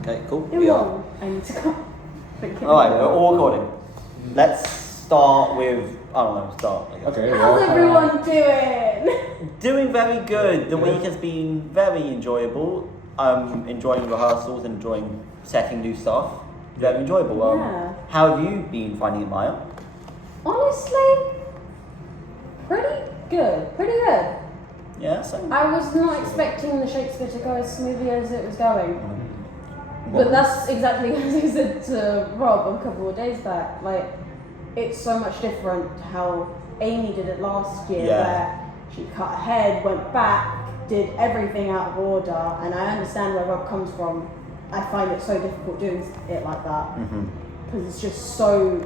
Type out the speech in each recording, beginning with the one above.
Okay, cool. You're We are. wrong. I need to go. Alright, we're all recording. Let's start with. I don't know, start. I guess. Okay, How's everyone doing? Doing very good. The week has been very enjoyable. I'm enjoying rehearsals and enjoying setting new stuff. Very enjoyable. Yeah. How have you been finding it, Maya? Honestly, pretty good. Pretty good. Yeah, same. I was not expecting the Shakespeare to go as smoothly as it was going. What- But that's exactly as I said to Rob a couple of days back. Like, it's so much different to how Amy did it last year, Yeah. where she cut ahead, went back, did everything out of order, and I understand where Rob comes from. I find it so difficult doing it like that because it's just so.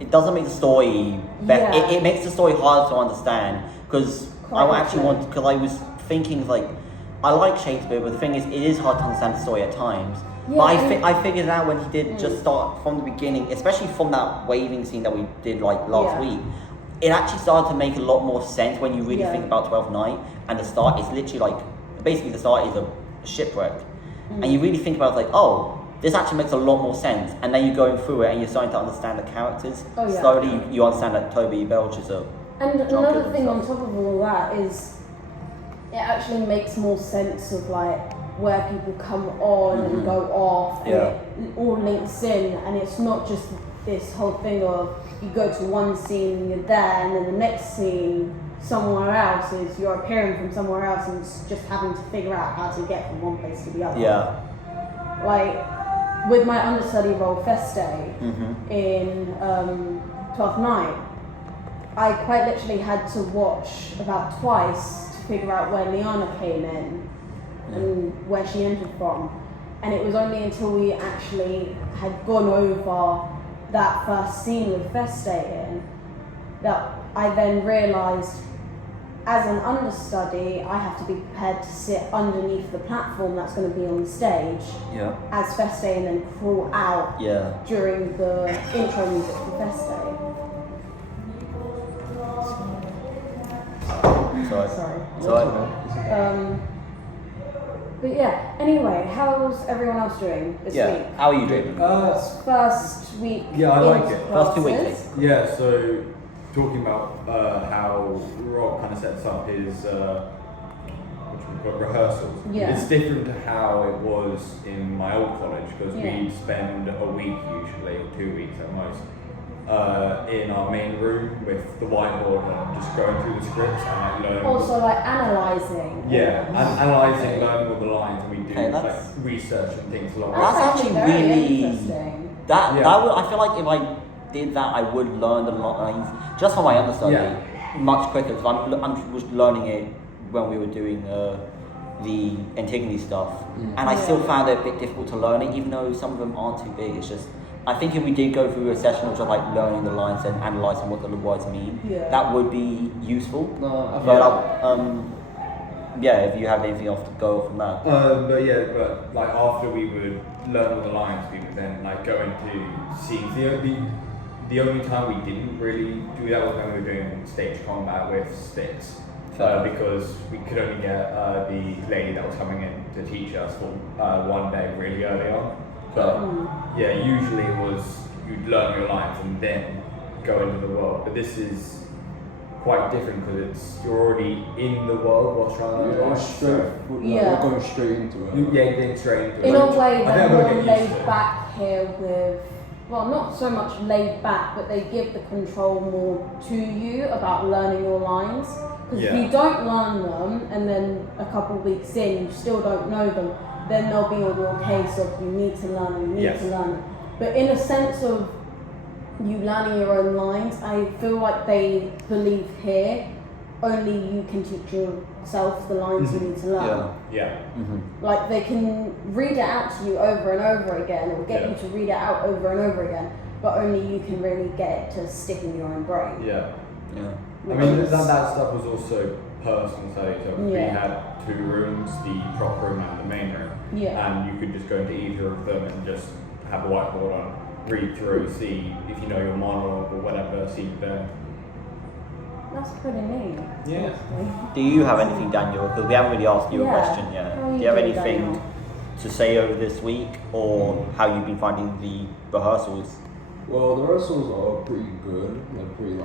It doesn't make the story better. Yeah. It makes the story hard to understand because I Quite actually literally. want because I was thinking like I like Shakespeare, but the thing is, it is hard to understand the story at times. Yeah, But and- I figured out when he did just start from the beginning, especially from that waving scene that we did like last Yeah. week. It actually started to make a lot more sense when you really Yeah. think about 12th Night, and the start is literally like basically the start is a shipwreck, and you really think about it like, oh, this actually makes a lot more sense, and then you're going through it and you're starting to understand the characters. Oh, yeah. Slowly you understand that Toby Belch is a And John another Gibbons thing on stuff. top of all that is it actually makes more sense of like where people come on and go off, and Yeah. it all links in, and it's not just this whole thing of you go to one scene, you're there, and then the next scene somewhere else is you're appearing from somewhere else, and it's just having to figure out how to get from one place to the other. yeah. Like with my understudy role Feste Mm-hmm. in 12th Night, I quite literally had to watch about twice to figure out where Liana came in and where she entered from. And it was only until we actually had gone over that first scene with Feste in that I then realised as an understudy, I have to be prepared to sit underneath the platform that's going to be on the stage Yeah. as Feste and then crawl out Yeah. during the intro music for Feste. Sorry. Sorry. But yeah, anyway, how's everyone else doing this Yeah. week? How are you doing? First week Yeah, I in like it. First 2 weeks. classes. Yeah, so talking about how Rob kind of sets up his rehearsals. Yeah. It's different to how it was in my old college because Yeah. we'd spend a week usually, or 2 weeks at most, in our main room with the whiteboard and just going through the scripts and like learning. Also, like analysing. Yeah, and analysing, learning all the lines, and we do Okay, like that's- research and things along That's that. actually very really- interesting. That Yeah. would, I feel like if I did that, I would learn the lines just for my understudy much quicker because I was learning it when we were doing the Antigone stuff, and I still found it a bit difficult to learn it, even though some of them aren't too big. It's just I think if we did go through a session of just like learning the lines and analysing what the words mean, Yeah. that would be useful. No, I But yeah, if you have anything else to go from that. But like after we would learn all the lines, we would then like go into scenes. The only time we didn't really do that was when we were doing stage combat with sticks. Because we could only get the lady that was coming in to teach us for one day really early on. But yeah, usually it was you'd learn your lines and then go into the world. But this is quite different because it's you're already in the world whilst trying to learn the Yeah, lines. straight. Yeah. We're going straight into it. Yeah, getting straight into it. In a way, I think they're I'm gonna more get used laid to it. back here with, well, not so much laid back, but they give the control more to you about learning your lines. Because if Yeah. you don't learn them, and then a couple of weeks in, you still don't know them, then they'll be on your case of you need to learn them, you need Yes. to learn them. But in a sense of you learning your own lines, I feel like they believe here only you can teach yourself the lines you need to learn. Yeah. Like they can read it out to you over and over again, or get Yeah. you to read it out over and over again, but only you can really get it to stick in your own brain. Yeah. Yeah. I mean, that stuff was also personal study. So we Yeah. had 2 rooms, the prop room and the main room. Yeah. And you could just go into either of them and just have a whiteboard on, read through, see if you know your monologue or whatever, see there. That's pretty neat. Yeah. Do you have anything, Daniel? Because we haven't really asked you a Yeah. question yet. How are Do you you have doing, anything Daniel? to say over this week, or how you've been finding the rehearsals? Well, the rehearsals are pretty good. They're pretty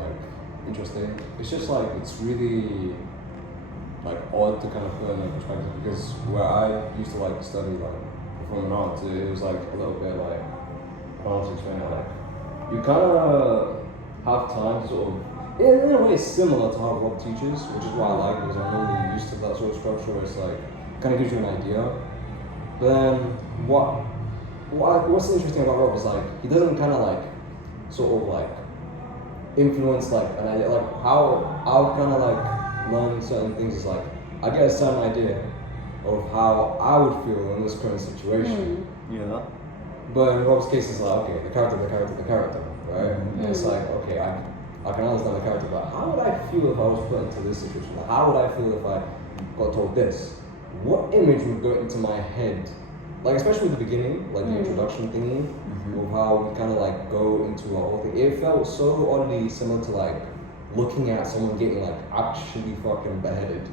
interesting. It's just it's really odd to kind of put in a perspective, because where I used to study performing arts, it was a little bit I don't know how to explain it. You kind of have time to sort of, in a way, it's similar to how Rob teaches, which is what I like, because I'm really used to that sort of structure where it's kind of gives you an idea. But then what's interesting about Rob is he doesn't kind of sort of influence an idea. How I would kind of learn certain things is I get a certain idea of how I would feel in this current situation. Yeah. But in Rob's case, it's okay, the character, right? And it's okay, I can understand the character, but how would I feel if I was put into this situation? How would I feel if I got told this? What image would go into my head? Especially at the beginning, the introduction thingy, of how we kind of go into a whole thing. It felt so oddly similar to looking at someone getting actually fucking beheaded.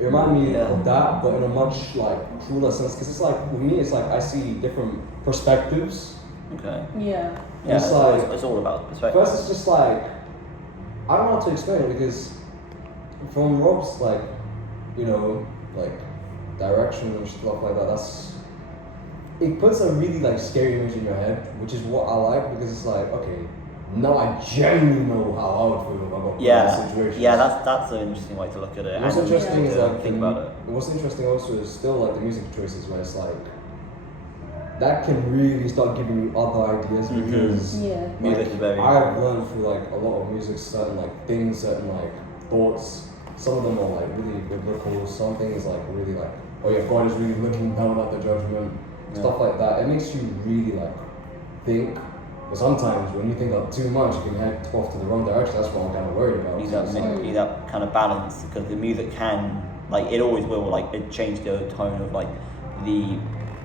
It reminded me of that, but in a much crueler sense, because it's with me, it's I see different perspectives. Okay. Yeah. Yeah, It's it's all about perspective. first it's just I don't know how to explain it, because from Rob's direction and stuff like that, it puts a really scary image in your head, which is what I like, because it's okay, now I genuinely know how I would feel if I got put in this situation. Yeah, that's an interesting way to look at it. What's and interesting is think about it. What's interesting also is still the music choices, where it's that can really start giving you other ideas, because Music is very I've learned through a lot of music certain things, certain thoughts. Some of them are really biblical. Some things really oh yeah, God is really looking down at the judgment, stuff like that. It makes you really think. But sometimes when you think of too much, you can head off to the wrong direction. That's what I'm kind of worried about. Need that kind of balance, because the music can it always will it change the tone of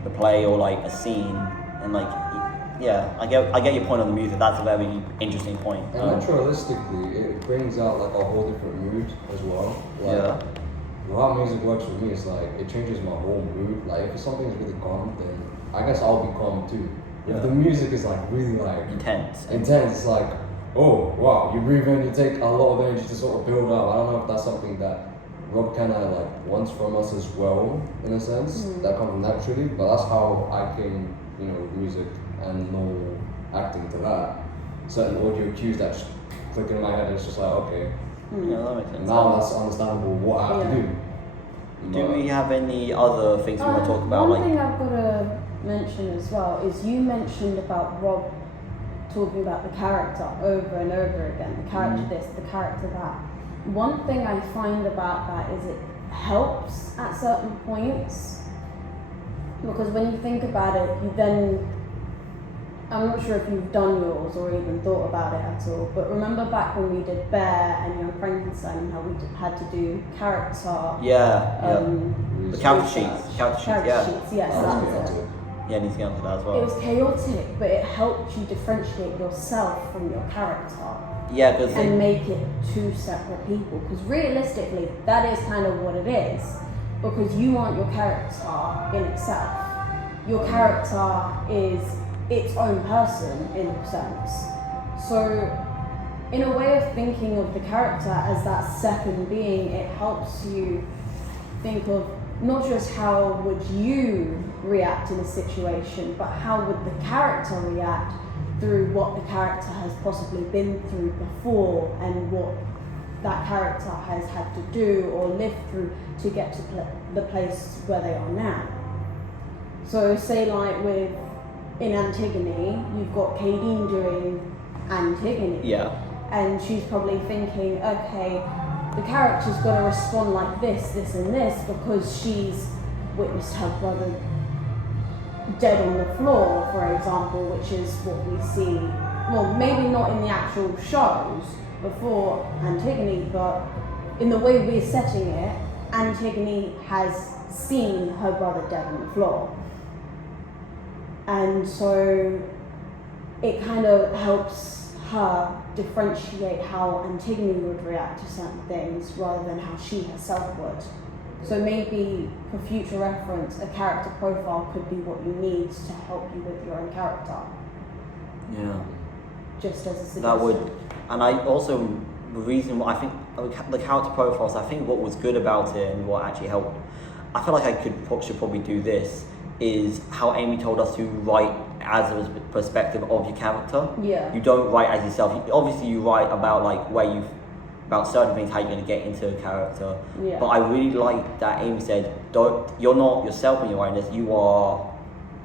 the play or a scene, and I get your point on the music. That's a very interesting point. And naturalistically, it brings out a whole different mood as well. How music works for me is it changes my whole mood. If something's really calm, then I guess I'll be calm too. If the music is really intense, it's oh wow, you breathe in, you take a lot of energy to sort of build up. I don't know if that's something that Rob kind of wants from us as well, in a sense, that comes naturally, but that's how I came, with music and no acting to that. Certain audio cues that just click in my head, and it's just okay. Yeah, that makes sense. Now that's understandable what I have to do. Do we have any other things we want to talk about? One thing I've got to mention as well is you mentioned about Rob talking about the character over and over again, the character this, the character that. One thing I find about that is it helps at certain points, because when you think about it, you then, I'm not sure if you've done yours or even thought about it at all, but remember back when we did Bear and Young Frankenstein and how we had to do character. The character sheets. Yes, that was it. Yeah, needs to get onto that as well. It was chaotic, but it helped you differentiate yourself from your character. Yeah, because and make it two separate people. Because realistically, that is kind of what it is. Because you aren't your character in itself. Your character is its own person in a sense. So, in a way of thinking of the character as that second being, it helps you think of not just how would you react in a situation, but how would the character react through what the character has possibly been through before and what that character has had to do or lived through to get to the place where they are now. So say in Antigone, you've got Kadeen doing Antigone. Yeah. And she's probably thinking, okay, the character's got to respond like this, and this, because she's witnessed her brother dead on the floor, for example, which is what we see, well, maybe not in the actual shows before Antigone, but in the way we're setting it, Antigone has seen her brother dead on the floor. And so it kind of helps her differentiate how Antigone would react to certain things rather than how she herself would. So maybe for future reference, a character profile could be what you need to help you with your own character. Yeah. Just as a suggestion. That would, and I also, the reason why I think the character profiles, I think what was good about it and what actually helped, I feel like should probably do this, is how Amy told us to write as a perspective of your character. Yeah. You don't write as yourself. Obviously you write about like about certain things, how you're going to get into a character. Yeah. But I really like that Amy said, you're not yourself when you're writing this, you are,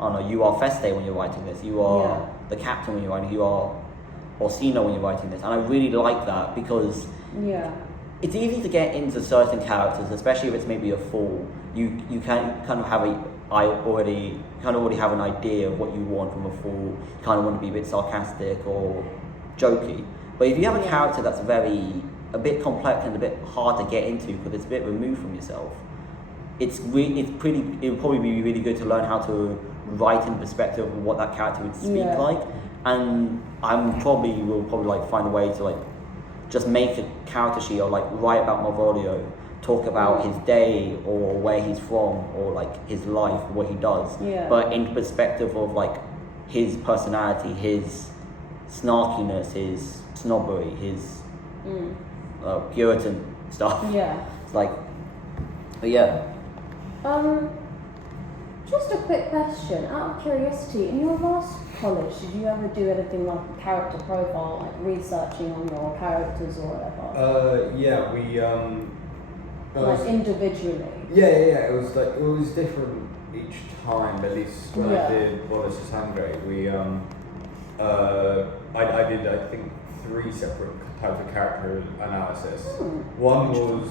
I don't know, you are Feste when you're writing this, you are the captain when you're writing, you are Orsino when you're writing this. And I really like that because it's easy to get into certain characters, especially if it's maybe a fool. You can kind of have already have an idea of what you want from a fool. You kind of want to be a bit sarcastic or jokey. But if you have a character that's a bit complex and a bit hard to get into because it's a bit removed from yourself, it would probably be really good to learn how to write in perspective of what that character would speak like. And will probably like find a way to like just make a character sheet or like write about Malvolio, talk about his day or where he's from or like his life, what he does, but in perspective of like his personality, his snarkiness, his snobbery, his Puritan stuff. Yeah. It's like, but yeah. Just a quick question, out of curiosity, in your last college, did you ever do anything like a character profile, like researching on your characters or whatever? Yeah, we like individually? Yeah. It was different each time. At least when I did Wallace Sangre, we I did I think 3 separate types of character analysis. One was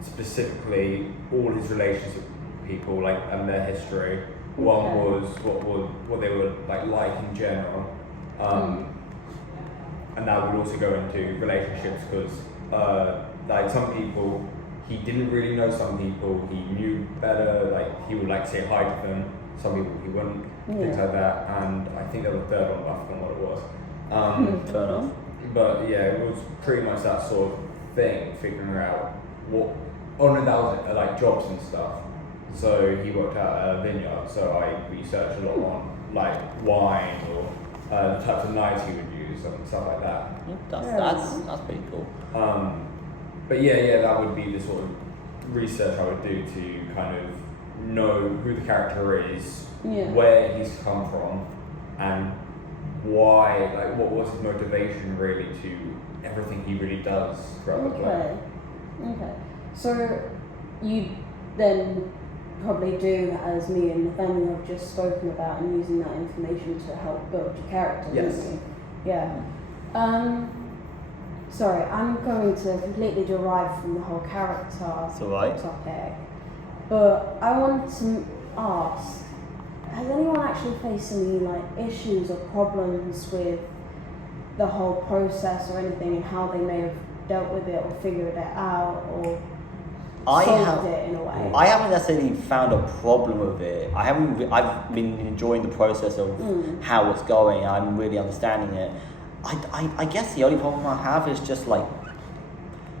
specifically all his relations with people, like, and their history. One was what they were like in general, and that would also go into relationships because like some people he didn't really know, some people he knew better, like he would like say hi to them, some people he wouldn't, things like that. And I think there was a third one, but I forgot what it was. Fair enough. But yeah, it was pretty much that sort of thing, figuring out what, and that was like jobs and stuff. So he worked at a vineyard, so I researched a lot on like wine or the types of knives he would use and stuff like that. That's pretty cool. But yeah, that would be the sort of research I would do to kind of know who the character is, where he's come from, and why, like what was his motivation really to everything he really does throughout the play. Okay. So you then probably do as me and Nathaniel have just spoken about, and using that information to help build your character. Yes. Yeah. Sorry, I'm going to completely derive from the whole character topic, but I want to ask, has anyone actually faced any like issues or problems with the whole process or anything, and how they may have dealt with it or figured it out or solved it in a way? I haven't necessarily found a problem with it. I've been enjoying the process of how it's going. I'm really understanding it. I guess the only problem I have is just like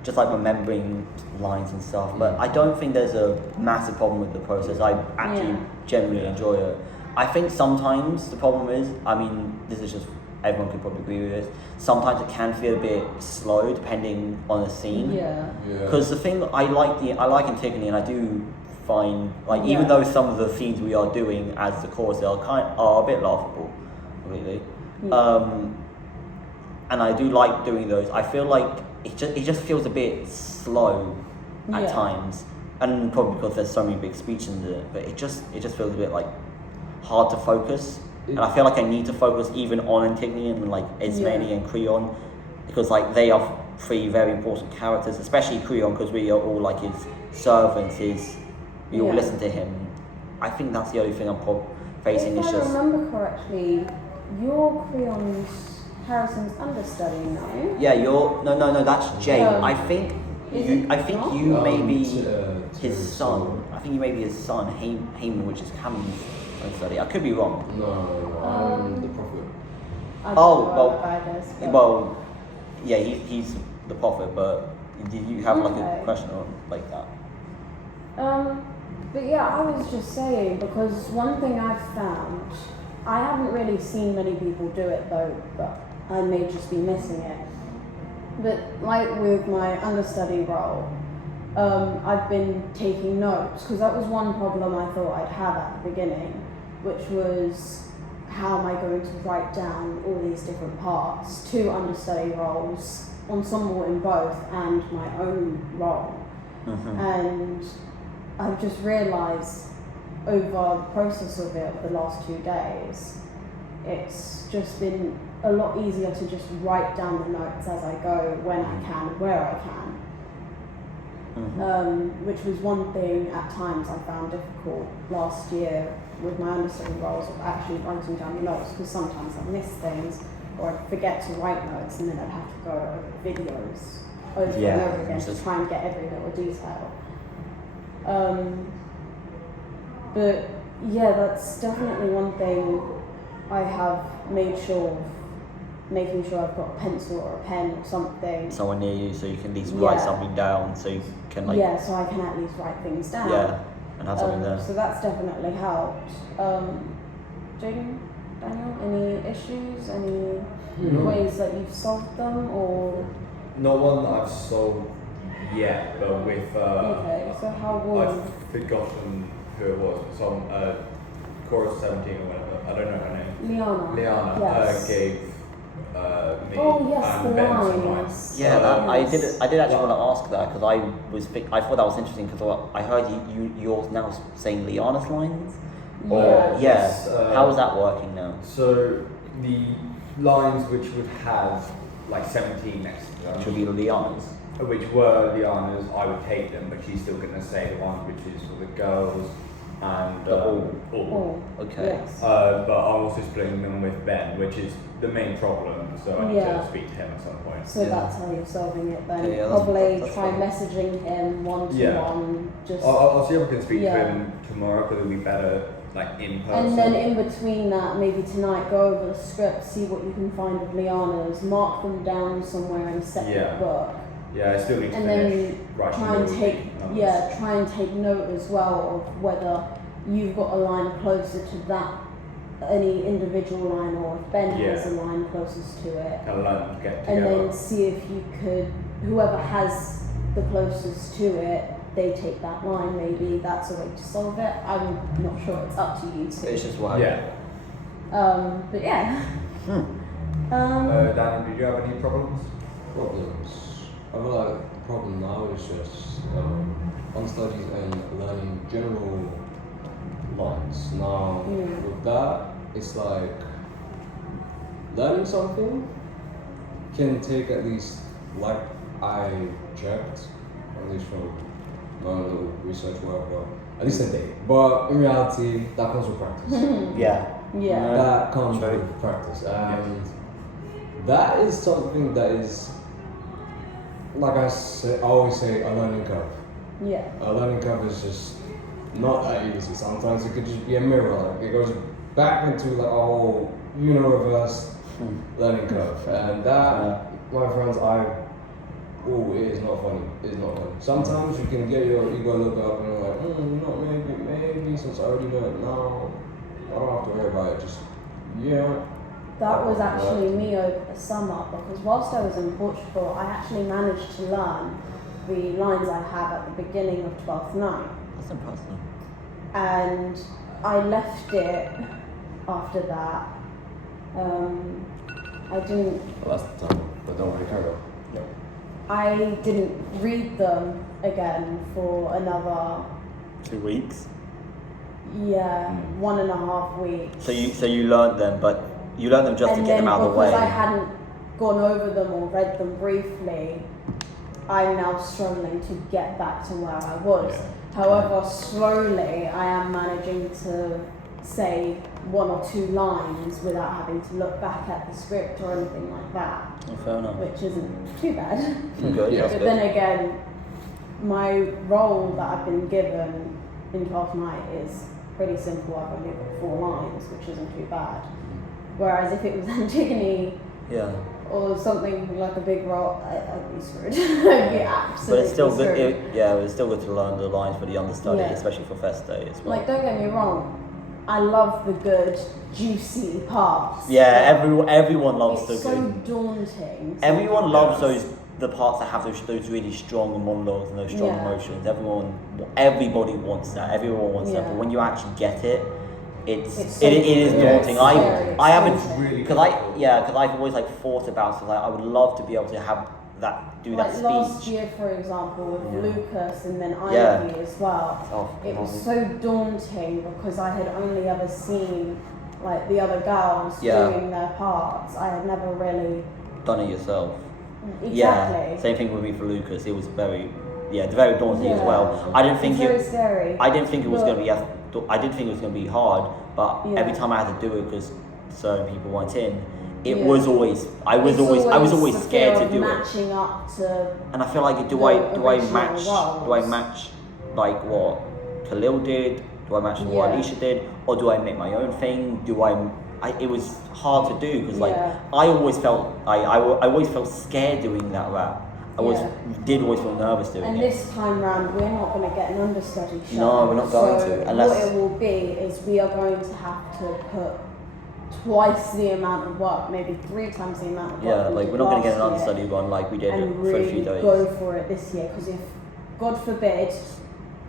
remembering lines and stuff. But I don't think there's a massive problem with the process. I actually generally enjoy it. I think sometimes the problem is, I mean, this is just, everyone could probably agree with this, sometimes it can feel a bit slow depending on the scene. Because the thing I like Antigone, and I do find like even though some of the scenes we are doing as the chorus are a bit laughable, really. And I do like doing those. I feel like it just feels a bit slow at times, and probably because there's so many big speeches in it. But it just feels a bit like hard to focus. And I feel like I need to focus even on Antigone and like Ismene and Creon, because like they are 3 very important characters, especially Creon, because we are all like his servants. We all listen to him. I think that's the only thing I'm facing. If I remember correctly, you're Harrison's understudy, no? Yeah, no, that's Jay. I think you may be his son. I think you may be his son, Haman, which is Cameron's understudy. I could be wrong. No, I'm the prophet. Well, yeah, he's the prophet. But did you have like a question on like that? But yeah, I was just saying, because one thing I've found, I haven't really seen many people do it though, but I may just be missing it. But like with my understudy role, I've been taking notes, because that was one problem I thought I'd have at the beginning, which was how am I going to write down all these different parts, 2 understudy roles, ensemble in both, and my own role. And I've just realised over the process of it, the last 2 days, it's just been a lot easier to just write down the notes as I go, when I can, where I can. Which was one thing at times I found difficult last year with my understudy roles, of actually writing down the notes, because sometimes I miss things or I'd forget to write notes, and then I'd have to go over videos over and over again to try and get every little detail. But yeah, that's definitely one thing I have made sure of, making sure I've got a pencil or a pen or something. Someone near you, so you can at least write something down, so you can like. Yeah, so I can at least write things down. Yeah, and have something there. So that's definitely helped. Daniel, any issues? Any ways that you've solved them, or? Not one that I've solved yet, but with Okay, so how would? I've forgotten who it was. Some Chorus 17 or whatever. I don't know her name. Liana. Yes. Gave me Oh yes, and the Ben some line. lines. Yeah, Yes. I did actually want to ask that, because I thought that was interesting, because I heard you're now saying Liana's lines. Yeah. Yes, How is that working now? So the lines which would have like 17 next to them, Should be Liana's. which were Liana's, I would take them, but she's still going to say the one which is for the girls and all. Oh, Okay. yes. But I'm also splitting them with Ben, which is the main problem, so I need to speak to him at some point. So that's how you're solving it then. Yeah, Probably that's try fine. messaging him one-to-one. Just I'll see if I can speak Yeah. to him tomorrow, because it'll be better like in person. and then in between that, maybe tonight, go over the script, see what you can find of Liana's, mark them down somewhere in a separate Yeah. book, Yeah, I still need to and finish then writing try and the take numbers. try and take note as well of whether you've got a line closer to that, any individual line, or if Ben has a Yeah. line closest to it. Kind of let them get And together. then see if you could, whoever has the closest to it, they take that line. Maybe that's a way to solve it. I'm not sure. It's up to you It's two. just what. Yeah. But yeah. Dan, did you have any problems? Problems. I feel like the problem now is just on studies and learning general lines. Now, with that, it's like learning something can take at least, like I checked, at least from my own little research, whatever, at least a day. But in reality, that comes with practice. Yeah. Yeah. That comes True. with practice, and that is something that is, like I always say, a learning curve. Yeah. A learning curve is just not that easy. Sometimes it could just be a mirror. Like it goes back into like a whole universe learning curve, and that, my friends, it is not funny. It is not funny. Sometimes you can get your ego look up and you're like, maybe since I already know it now, I don't have to worry about it. Just That was actually me over the summer, because whilst I was in Portugal, I actually managed to learn the lines I have at the beginning of 12th night. That's impressive. And I left it after that. I didn't. Well, that's the time. But don't worry, carry on. I didn't read them again for another 2 weeks. 1.5 weeks. So you learned them, but you learned them just and to get then them out of the way. because I hadn't gone over them or read them briefly, I'm now struggling to get back to where I was. However, slowly I am managing to say 1 or 2 lines without having to look back at the script or anything like that, Oh, fair enough. which isn't too bad. Good, Yeah. that's But good. then again, my role that I've been given in 12th Night is pretty simple. I've only got 4 lines, which isn't too bad. Whereas if it was Antigone, Yeah. or something like a big role, I'd be screwed. I'd be absolutely But it's still screwed. good. It's still good to learn the lines for the understudy, Yeah. especially for Fest Day as well. Like, don't get me wrong, I love the good, juicy parts. Yeah, everyone loves It's the so good. daunting. Everyone loves sometimes. the parts that have those really strong monologues and those strong Yeah. emotions. Everybody wants that. Everyone wants that. Yeah. But when you actually get it, It's it so- is yeah, daunting. it's I scary, I haven't it's really because I've always like thought about it. Like I would love to be able to have that do Like that last speech. year, for example, with Yeah. Lucas and then Ivy Yeah. as well. Oh, It was lovely. so daunting because I had only ever seen like the other girls Yeah. doing their parts. I had never really Done it yourself. exactly. Yeah. Same thing with me for Lucas. It was very daunting as Yeah. well. I didn't think It's very scary. I didn't think it was But- going to be I didn't think it was going to be hard, but Yeah. every time I had to do it because certain people weren't in, it Yeah. was always I was always the scared fear to of do it. matching up to And I feel like do the I original match roles. like what Khalil did? Do I match what Yeah. Alicia did, or do I make my own thing? It was hard to do because like Yeah. I always felt I always felt scared doing that rap. Yeah. Did always feel nervous doing And it. this time round, we're not going to get an understudy show. No, we're not going so to, unless- what it will be is we are going to have to put twice the amount of work, maybe 3 times the amount of work. Yeah, we like did we're not going to get an last year, understudy run like we did and for a really few days. go for it this year. Because if, God forbid,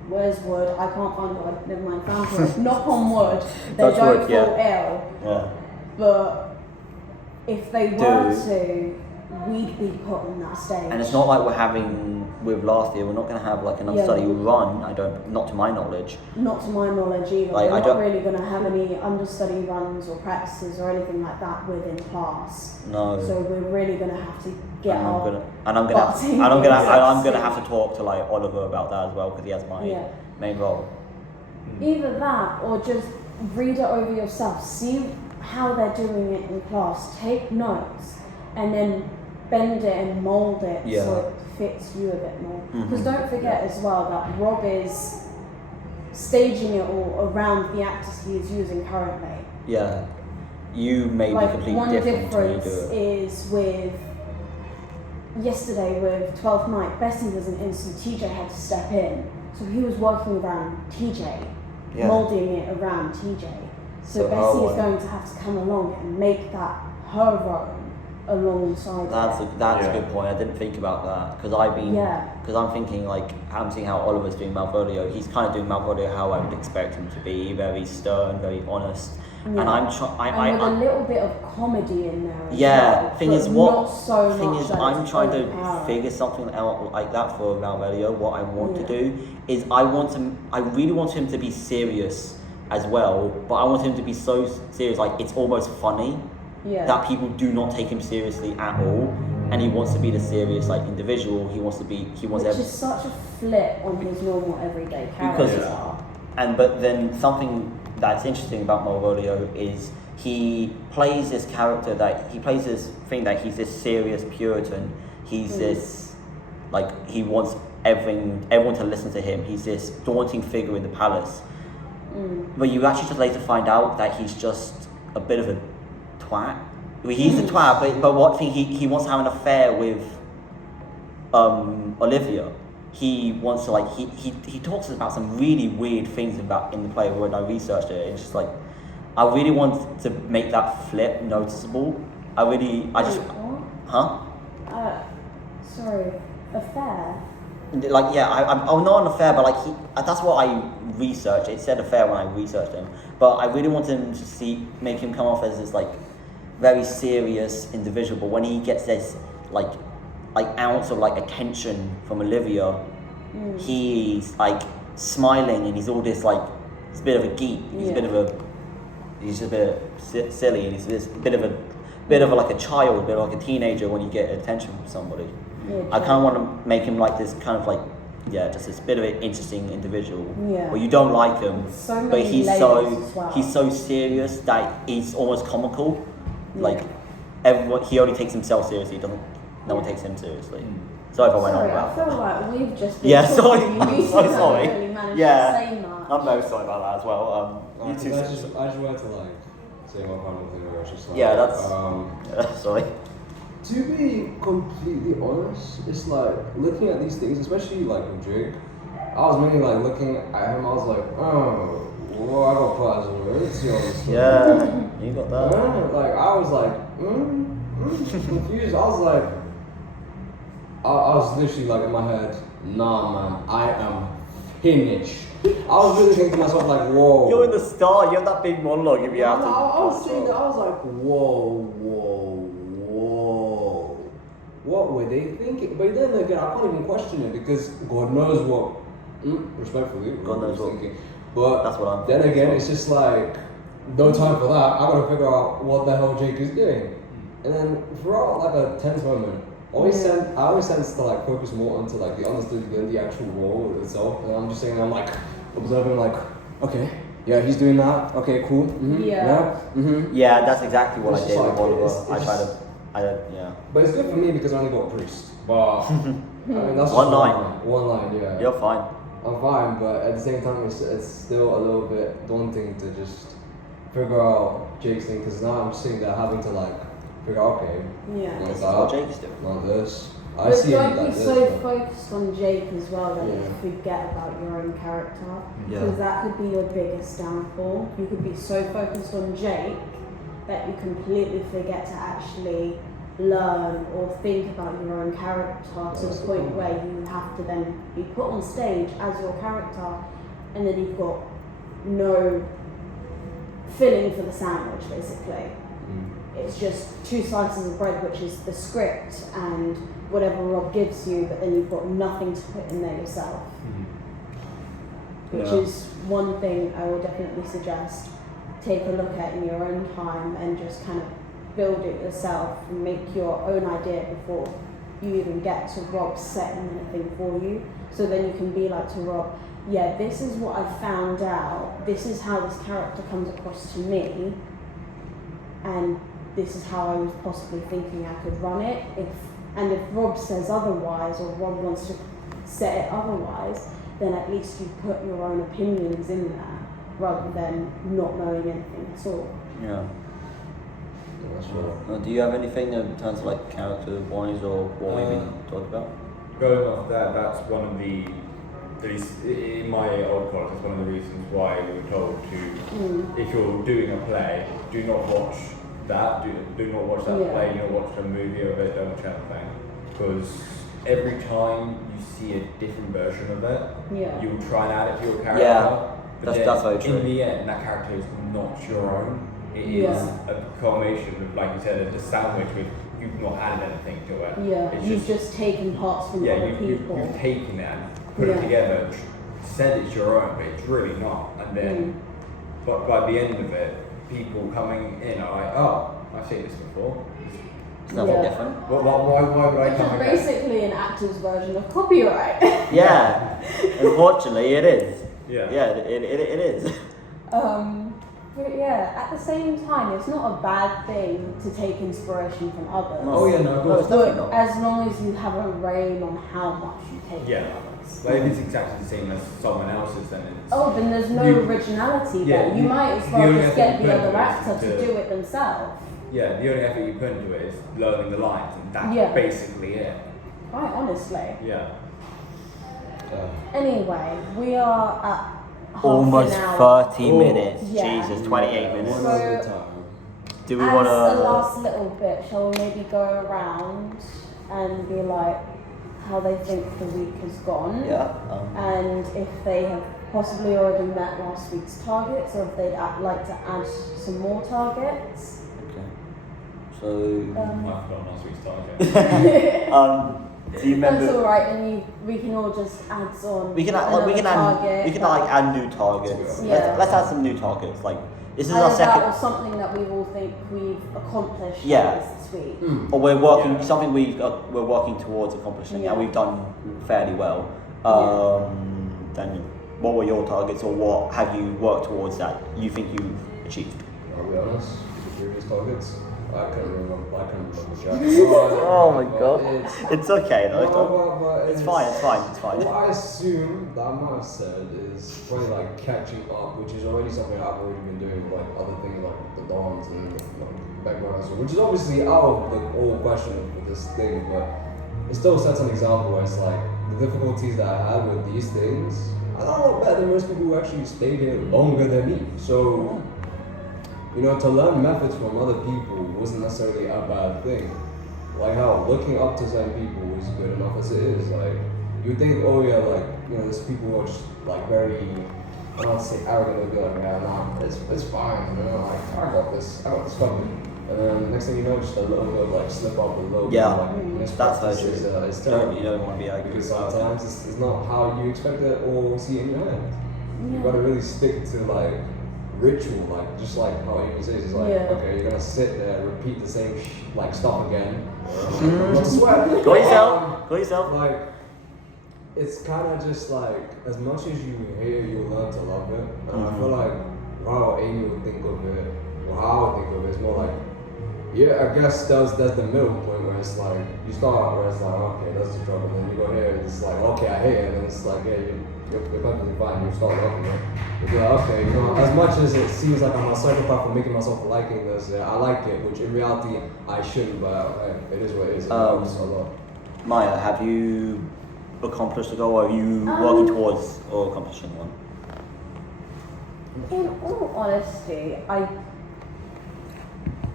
where's wood? I can't find wood. Never mind, found wood. Knock on wood. They Touch don't wood, fall yeah. ill. Yeah. But if they were Do. to, we'd be put on that stage. And it's not like we're having with last year. We're not going to have like an understudy run. Not to my knowledge. Not to my knowledge either. Like, We're I not don't- really going to have any understudy runs or practices or anything like that within class. No. So we're really going to have to get and our I'm boxing gonna have to talk to like Oliver about that as well because he has my Yeah. main role. either that or just read it over yourself. See how they're doing it in class. Take notes and then bend it and mold it Yeah. so it fits you a bit more. Because Mhm. don't forget as well that Rob is staging it all around the actors he is using currently. Yeah. You may be Like completely one different when you difference do it. is with yesterday with 12th Night, Bessie wasn't in, so TJ had to step in. So he was working around TJ, Yeah. moulding it around TJ. So, So her Bessie is one- going to have to come along and make that her own alongside That's it. a Yeah. good point. I didn't think about that because I'm thinking like I'm seeing how Oliver's doing Malvolio. He's kind of doing Malvolio how I would expect him to be, very stern, very honest. And Yeah. I'm and trying. with a little bit of comedy in there as Yeah, well, thing but is what not so thing much is that I'm it's trying to overpowering. figure something out like that for Malvolio. What I want to Yeah. do is I really want him to be serious as well, but I want him to be so serious like it's almost funny Yeah. that people do not take him seriously at all, and he wants to be the serious like individual. He wants Which is such a flip on his normal everyday Because- character. but then something that's interesting about Malvolio is he plays this character he plays this thing that he's this serious Puritan. He's this like he wants everyone to listen to him. He's this daunting figure in the palace. But you actually just later find out that he's just a bit of a twat. I mean, he's a twat, but what thing he wants to have an affair with Olivia. He wants to like he talks about some really weird things about in the play when I researched it. It's just like I really want to make that flip noticeable. I just Wait, what? huh? Sorry, affair? Like yeah, I'm not an affair, but like that's what I researched. It said affair when I researched him, but I really want him to make him come off as this like very serious individual. But when he gets this like ounce of like attention from Olivia, he's like smiling and he's all this like he's a bit of a geek. He's just a bit silly and he's this bit of a like a child, a bit of like a teenager when you get attention from somebody. Yeah, I kind of want to make him like this kind of like, just this bit of an interesting individual. Yeah. Where you don't like him, So but many he's layers so as well. he's so serious that he's almost comical. Yeah. Like everyone, he only takes himself seriously. No one takes him seriously. Sorry if I went on Sorry, I about that. feel like we've just been Yeah, talking. sorry. You I'm so haven't sorry. really managed Yeah. to say much. I'm very sorry about that as well. You two. I just wanted to like say one final thing where it's just like Yeah, that's- sorry. To be completely honest, it's like looking at these things, especially like with Jake. I was mainly like looking at him. I was like, oh, well, I got put as a words on this. Yeah, you got that. Like I was like, confused. I was like, I was literally like in my head, nah, man, I am finished. I was really thinking to myself like, whoa. You're in the start. You have that big monologue if you have to. I was saying that. I was like, whoa. What were they thinking? But then again, I can't even question it because God knows what. Respectfully, God knows what. thinking. But That's what I'm then thinking again, as it's just like no time for that. I gotta figure out what the hell Jake is doing. And then throughout like a tense moment, I always sense to like focus more onto like the understanding than the actual role itself. And I'm just saying, I'm like observing, like, okay, yeah, he's doing that. Okay, cool. Yeah, that's exactly what It's I did just with like, Oliver. it's- Yeah. But it's good for me because I only got priest. But I mean, that's One just line. One line, yeah. You're fine. I'm fine, but at the same time, it's still a little bit daunting to just figure out Jake's thing because now I'm sitting there having to like figure out, okay, Yeah. This is that, what Jake's doing. not this. I But see don't it be like this. so but- focused on Jake as well that Yeah. you forget about your own character. Yeah. Because that could be your biggest downfall. You could be so focused on Jake that you completely forget to actually learn or think about your own character to That's the the point point. where you have to then be put on stage as your character and then you've got no filling for the sandwich basically. It's just 2 slices of bread, which is the script and whatever Rob gives you, but then you've got nothing to put in there yourself. Which Yeah. is one thing I will definitely suggest. Take a look at in your own time and just kind of build it yourself and make your own idea before you even get to Rob setting anything for you. So then you can be like to Rob, yeah, this is what I found out. This is how this character comes across to me. And this is how I was possibly thinking I could run it. If Rob says otherwise, or Rob wants to set it otherwise, then at least you put your own opinions in there, rather than not knowing anything at all. Yeah. That's right. Do you have anything in terms of like character wise or what we've been talking about? Going off that, that's one of the, at least in my old college, that's one of the reasons why we were told to, if you're doing a play, do not watch that, do not watch that Yeah. play, do not watch a movie of it, don't watch anything. Because every time you see a different version of it, Yeah. you will try and add it to your character. Yeah, but that's very true. In the end, that character is not your own. It is Yeah. a combination of, like you said, a sandwich with you've not added anything to it. Yeah, It's you've just taken parts from yeah, other you've people. taken it and put it Yeah. together, said it's your own, but it's really not. And then, but by the end of it, people coming in are like, oh, I've seen this before. It's nothing Yeah. different. Why would I Which come is again? basically an actor's version of copyright. Yeah, unfortunately it is. Yeah. Yeah, it is. But yeah, at the same time, it's not a bad thing to take inspiration from others. No. Oh yeah, no, of No, course. it's definitely But not. as long as you have a rein on how much you take Yeah. from others. But if it's exactly the same as someone else's, then it's. Oh, then there's no You- originality yeah, there. You you- might as the well only just effort get you the put other into it actor is to to- do it themselves. Yeah, the only effort you put into it is learning the lines, and that's Yeah. basically it. Quite honestly. Yeah. Anyway, we are at half Almost an hour. 30 Oh. minutes. Yeah. Jesus, 28 minutes. So- One at a time. Do we As want a to? last little bit, shall we maybe go around and be like how they think the week has gone? Yeah. And if they have possibly already met last week's targets, or if they'd like to add some more targets. Okay. So, I've forgotten last week's target. do you remember? That's all right, and we can all just add on. We can add, another we can target, add, we can like add new targets. Yeah. Let's add some new targets. Like this is either our that second, or something that we all think we've accomplished Yeah. this week. or we're working Yeah. something we're working towards accomplishing, Yeah. and we've done fairly well. Then, what were your targets, or what have you worked towards that you think you've achieved? Are we honest? The previous targets? I can't remember. Oh my god. It's, It's okay though. but It's fine. It's fine. It's fine. What I assume that I might have said is probably like catching up, which is already something I've already been doing with like other things like the dance and like, background, which is obviously out of the whole question of this thing, but it still sets an example where it's like the difficulties that I had with these things. I don't know better than most people who actually stayed here longer than me. So, you know, to learn methods from other people wasn't necessarily a bad thing. Like how looking up to certain people is good enough as it is. Like, you think, oh yeah, like, you know, there's people who are just like very, I don't want to say arrogant, they'll be like, man, nah, it's fine, you know, like, I got this covered. And then next thing you know, just a little bit of like slip up, a little bit of like That's very mispractice true. is terrible. You don't want to be angry. Because sometimes it's not how you expect it or see it in your head. You gotta really stick to like ritual, like just like how Amy says, it's like, okay, you're gonna sit there, repeat the same like stuff again. Not to sweat. Go yourself. Go yourself. Like, it's kind of just like, as much as you hate it, you learn to love it. And I feel like how Amy would think of it, or how I would think of it, is more like, yeah, I guess there's the middle point where it's like, you start out where it's like, okay, that's the trouble, and then you go here, and it's like, okay, I hate it, and it's like, yeah, you're perfectly fine, you start loving it. You're like, okay, you know, as much as it seems like I'm a psychopath for making myself liking this, I like it, which in reality, I shouldn't, but it is what it is, it helps a lot. Maya, have you accomplished a goal, or are you working towards or accomplishing one? In all honesty,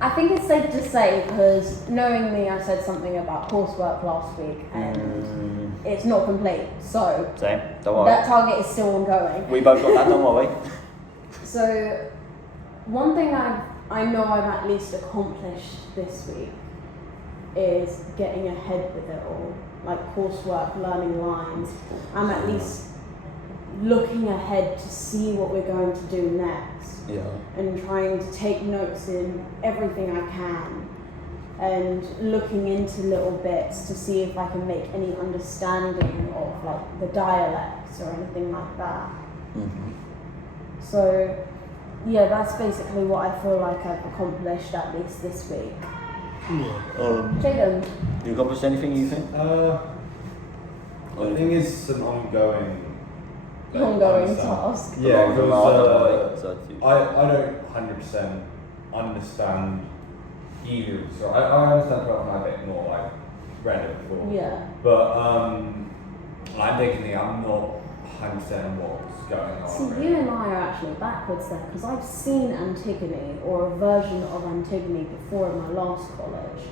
I think it's safe to say, because knowing me, I said something about coursework last week, and it's not complete. So Same. Don't worry. that target is still ongoing. We both got that. Don't worry. So one thing I know I've at least accomplished this week is getting ahead with it all, like coursework, learning lines. I'm at least looking ahead to see what we're going to do next. Yeah. And trying to take notes in everything I can, and looking into little bits to see if I can make any understanding of like the dialects or anything like that. So yeah, that's basically what I feel like I've accomplished at least this week. Jaden, You accomplished anything you think? I think it's an ongoing task. Yeah, because So I don't 100% understand either. So I understand 12 a bit more. I've read it before. Yeah. But I'm thinking I'm not 100% on what's going on. See, really. you and I are actually backwards there, because I've seen Antigone, or a version of Antigone, before in my last college.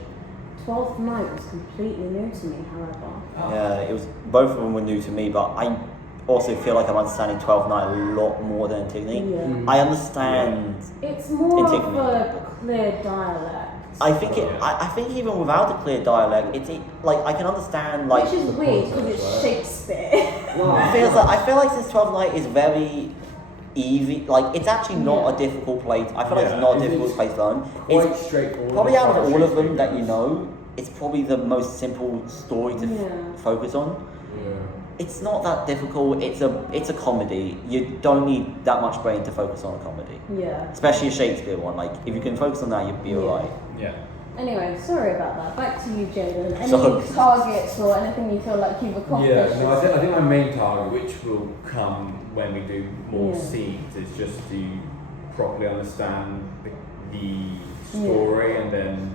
12th Night was completely new to me, however. yeah, it was. Both of them were new to me, but I also feel like I'm understanding 12th Night a lot more than Antigone. Yeah. I understand. It's more Antigone. of a clear dialect. I think it. I think even without the clear dialect, like I can understand like. Which is weird, because it's right? Shakespeare. I feel like this 12th Night is very easy. Like it's actually not a difficult place. I feel like it's not a difficult place to learn. Quite It's straightforward. probably out of Quite all of them that straightforward. you know, it's probably the most simple story to focus on. Yeah. It's not that difficult. It's a comedy. You don't need that much brain to focus on a comedy, Yeah. especially a Shakespeare one. Like if you can focus on that, you'll be alright. Yeah. Anyway, sorry about that. Back to you, Jaden. Any Sorry. targets or anything you feel like you've accomplished? Yeah, no, I think my main target, which will come when we do more Yeah. scenes, is just to properly understand the story, and then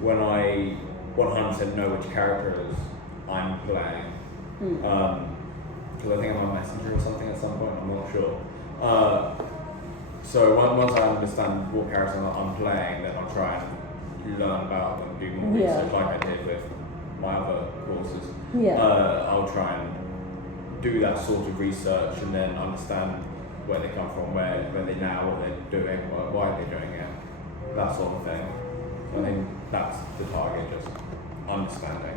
when I 100% know which characters I'm playing, because I think I'm a messenger or something at some point, I'm not sure. So once I understand what characters I'm playing, then I'll try and learn about them, do more research like I did with my other courses. I'll try and do that sort of research and then understand where they come from, where they now, what they're doing, why they're doing it, that sort of thing. So I think that's the target, just understanding.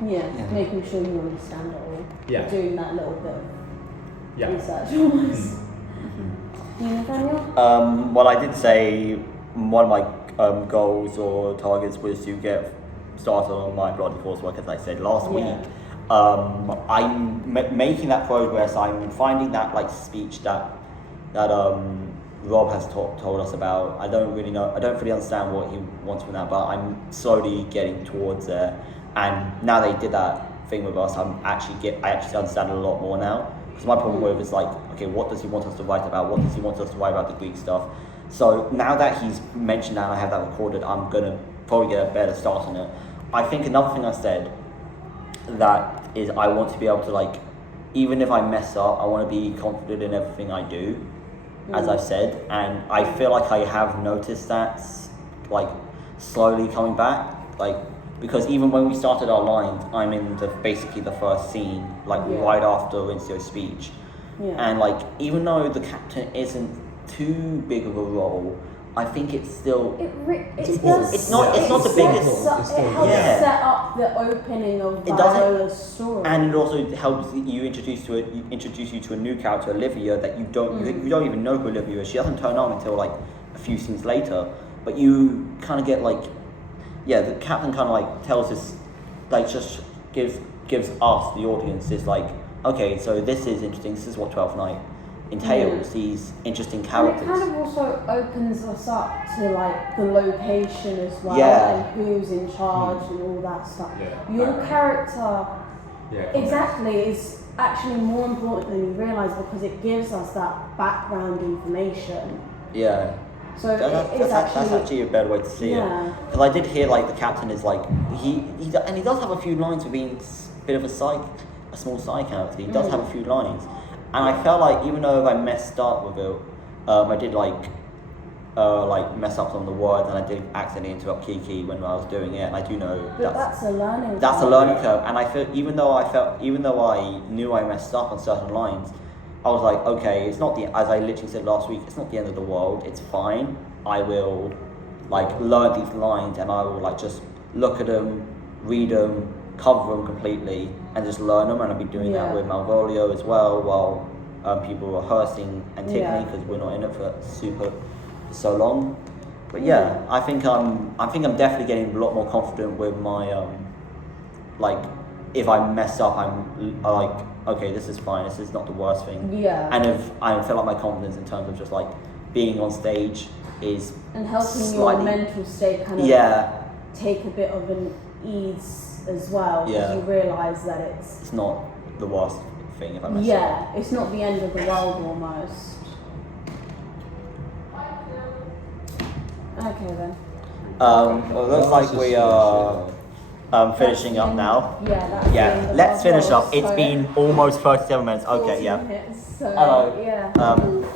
Making sure you understand it all. Yeah. Doing that little bit of Yeah. research almost. You, Nathaniel? Well, I did say one of my goals or targets was to get started on my bloody coursework, as I said last week. I'm making that progress. I'm finding that like speech that Rob has told us about. I don't really know. I don't fully understand what he wants from that, but I'm slowly getting towards there. And now they did that thing with us, I actually understand it a lot more now. Because my problem with it is like, okay, what does he want us to write about? What does he want us to write about the Greek stuff? So now that he's mentioned that and I have that recorded, I'm gonna probably get a better start on it. I think another thing I said that is I want to be able to like, even if I mess up, I want to be confident in everything I do, as I've said, and I feel like I have noticed that like slowly coming back, like because even when we started our lines, I'm in basically the first scene, like right after Rincio's speech, and like even though the captain isn't too big of a role, I think it's still it's not the biggest. It helps set up the opening of Viola's story, and it also helps you introduce you to a new character, Olivia, that you don't even know who Olivia is. She doesn't turn on until like a few scenes later, but you kind of get like, the captain kind of like tells us, like just gives us the audience this like, okay, so this is interesting. This is what 12th Night entails, these interesting characters. And it kind of also opens us up to like the location as well, and who's in charge and all that stuff. Your character exactly is actually more important than you realise, because it gives us that background information. So that's actually a better way to see it. Because I did hear like the captain is like he does have a few lines for being a bit of a small side character. He does have a few lines. And I felt like even though I messed up with it, I did like mess up on the words, and I did accidentally interrupt Kiki when I was doing it. And I do know that's a learning. That's a learning curve. And I feel even though I knew I messed up on certain lines, I was like, okay, it's not as I literally said last week, it's not the end of the world. It's fine. I will like learn these lines, and I will like just look at them, read them, cover them completely, and just learn them. And I'll be doing that with Malvolio as well, while people are rehearsing Antigone, because we're not in it for so long. But I think I'm definitely getting a lot more confident with my like, if I mess up, I'm like, okay, this is fine. This is not the worst thing. And if I feel like my confidence in terms of just like being on stage is and helping your mental state kind of take a bit of an ease as well, because you realise that it's not the worst thing if I mess up. It's not the end of the world almost. Okay then. Well, looks like we are finishing up now. Let's finish up. It's been almost 37 minutes. Okay, Minutes, so, Hello.